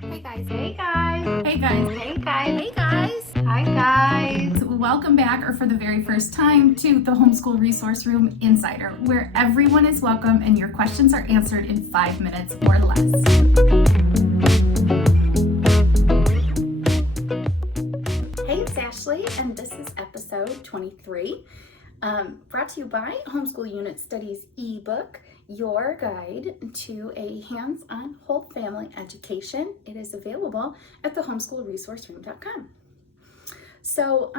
guys. Hey guys. Hey guys. Hey guys. Hey guys. Hey guys. Hi guys. Welcome back, or for the very first time, to the Homeschool Resource Room Insider, where everyone is welcome and your questions are answered in 5 minutes or less. Hey, it's Ashley, and this is episode 23, brought to you by Homeschool Unit Studies ebook, your guide to a hands-on whole family education. It is available at the homeschoolresourceroom.com. So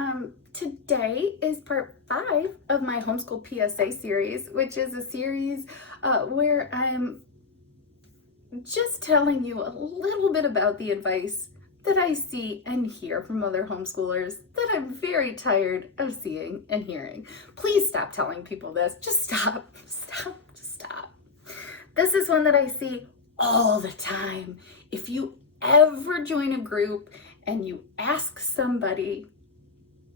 today is part 5 of my homeschool PSA series, which is a series where I'm just telling you a little bit about the advice that I see and hear from other homeschoolers that I'm very tired of seeing and hearing. Please stop telling people this. Just stop. This is one that I see all the time. If you ever join a group and you ask somebody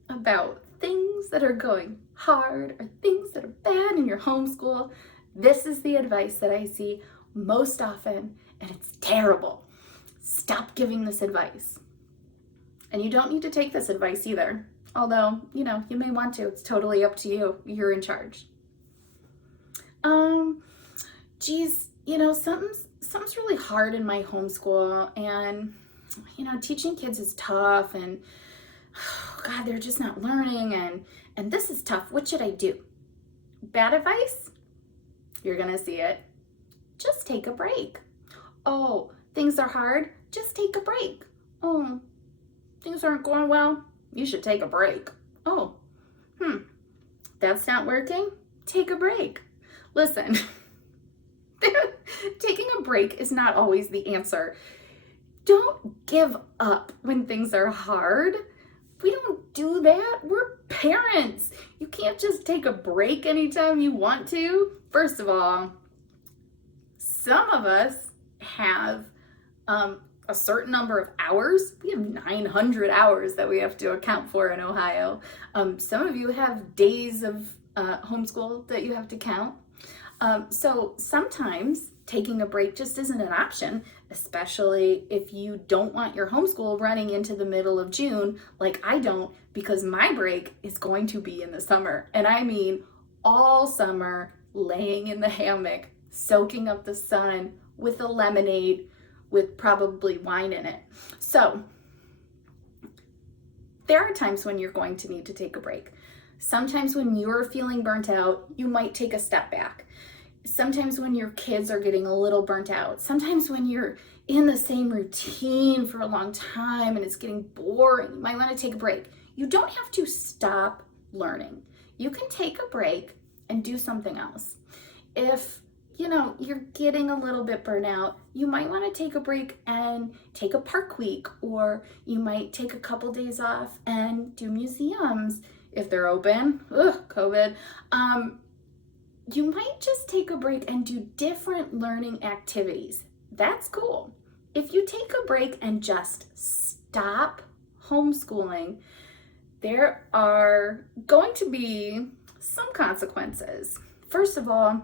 about things that are going hard or things that are bad in your homeschool, this is the advice that I see most often, and it's terrible. Stop giving this advice. And you don't need to take this advice either. Although, you may want to. It's totally up to you. You're in charge. Something's really hard in my homeschool, and teaching kids is tough, and God, they're just not learning, and this is tough. What should I do? Bad advice? You're gonna see it. Just take a break. Oh, things are hard? Just take a break. Oh, things aren't going well? You should take a break. Oh, that's not working? Take a break. Listen, taking a break is not always the answer. Don't give up when things are hard. We don't do that. We're parents. You can't just take a break anytime you want to. First of all, some of us have a certain number of hours. We have 900 hours that we have to account for in Ohio. Some of you have days of homeschool that you have to count. So sometimes taking a break just isn't an option, especially if you don't want your homeschool running into the middle of June, like I don't, because my break is going to be in the summer. And I mean all summer, laying in the hammock, soaking up the sun with a lemonade with probably wine in it. So there are times when you're going to need to take a break. Sometimes when you're feeling burnt out, you might take a step back. Sometimes when your kids are getting a little burnt out. Sometimes when you're in the same routine for a long time and it's getting boring, you might want to take a break. You don't have to stop learning. You can take a break and do something else. If you're getting a little bit burnt out, you might want to take a break and take a park week, or you might take a couple days off and do museums if they're open. COVID. You might just take a break and do different learning activities. That's cool. If you take a break and just stop homeschooling, there are going to be some consequences. First of all,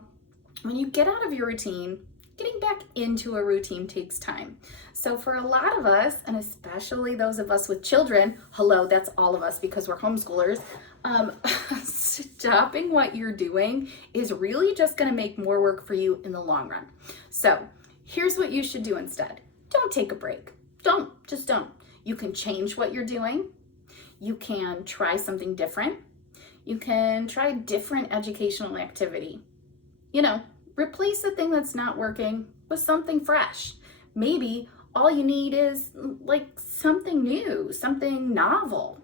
when you get out of your routine, getting back into a routine takes time. So for a lot of us, and especially those of us with children, hello, that's all of us because we're homeschoolers, stopping what you're doing is really just going to make more work for you in the long run. So here's what you should do instead. Don't take a break. Don't. You can change what you're doing. You can try something different. You can try a different educational activity. Replace the thing that's not working with something fresh. Maybe all you need is like something new, something novel.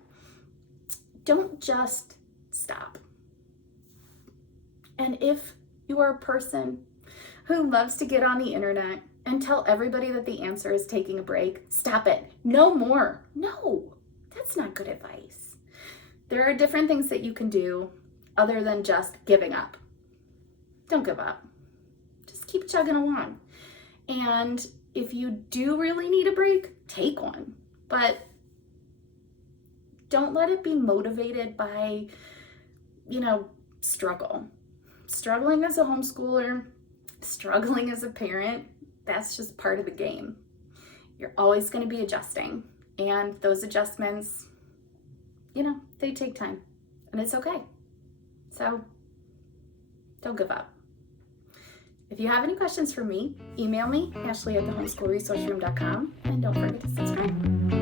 Don't just stop. And if you are a person who loves to get on the internet and tell everybody that the answer is taking a break, stop it. No more. No, that's not good advice. There are different things that you can do other than just giving up. Don't give up. Just keep chugging along. And if you do really need a break, take one. But don't let it be motivated by, struggle. Struggling as a homeschooler, struggling as a parent, that's just part of the game. You're always going to be adjusting, and those adjustments, they take time, and it's okay. So don't give up. If you have any questions for me, email me, Ashley@thehomeschoolresourceroom.com, and don't forget to subscribe.